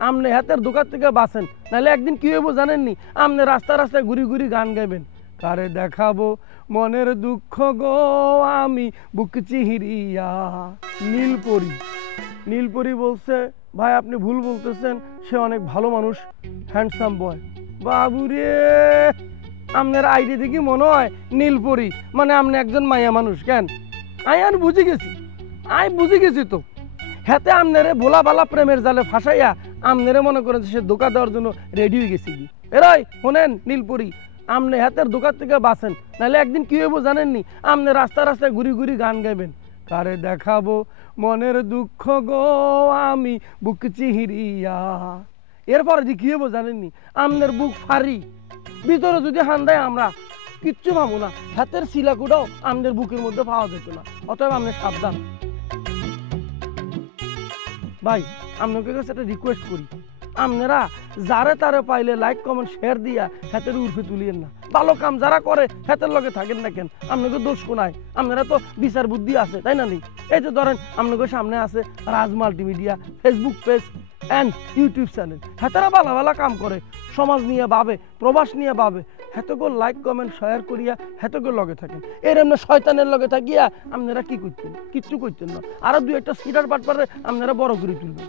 আমনে হাতের দোকান থেকে বাঁচেন, নাহলে একদিন কি হইব জানেননি? আমনে রাস্তায় রাস্তায় ঘুরি ঘুরি গান গাইবেন, কারে দেখাবো মনের দুঃখ গো আমি বুক চিহিরিয়া। নীলপরি, নীলপরি বলছে ভাই আপনি ভুল বলতেছেন, সে অনেক ভালো মানুষ, হ্যান্ডসাম বয়। বাবুরে, আপনার আইডি দেখি মনে হয় নীলপরি মানে আপনি একজন মাইয়া মানুষ। কেন আই আর বুঝে গেছি, বুঝে গেছি তো। হাতে আমনেরে ভোলা ভালা প্রেমের জালে ফাঁসাইয়া আমনেরে মনে করেন সে ধোকা দেওয়ার জন্য রেডি হয়ে গেছি। কি এরাই শোনেন নীলপরি, আমনে হাতের দোকান থেকে বাঁচেন, নাহলে একদিন কি হইব জানেননি? আমনে রাস্তায় রাস্তায় ঘুরি ঘুরি গান গাইবেন, কারে দেখাবো মনের দুঃখ গো আমি বুক চিহিরিয়া। এরপরে যে কি হইব জানেননি? আমনের বুক ফারি, ভিতরে যদি হান্দায় আমরা কিচ্ছু পাবো না, হাতের শিলাকুটাও আমাদের বুকের মধ্যে পাওয়া যেত না। অতএব আপনি সাবধান। ভাই আপনাদের কাছে একটা রিকোয়েস্ট করি, আপনারা যারে তারে পাইলে লাইক কমেন্ট শেয়ার দিয়া হাতের উর্ফে তুলিয়েন না। ভালো কাম যারা করে হাতের লগে থাকেন না কেন? আপনাদের দোষ কোনায়? আপনারা তো বিচার বুদ্ধি আছে, তাই না? নি এই যে ধরেন আপনাদের সামনে আছে Raj multimedia Facebook page and YouTube channel, হাতেরা ভালো ভালো কাম করে, সমাজ নিয়ে ভাবে, প্রবাস নিয়ে ভাবে, হেতগো লাইক কমেন্ট শেয়ার করিয়া হেতগো লগে থাকেন। এর এমনি শয়তানের লগে থাকিয়া আপনারা কি করতেন? কিচ্ছু করতেন না। আরো দুই একটা সিটার পাট পারে আপনারা বড় করে তুলবেন।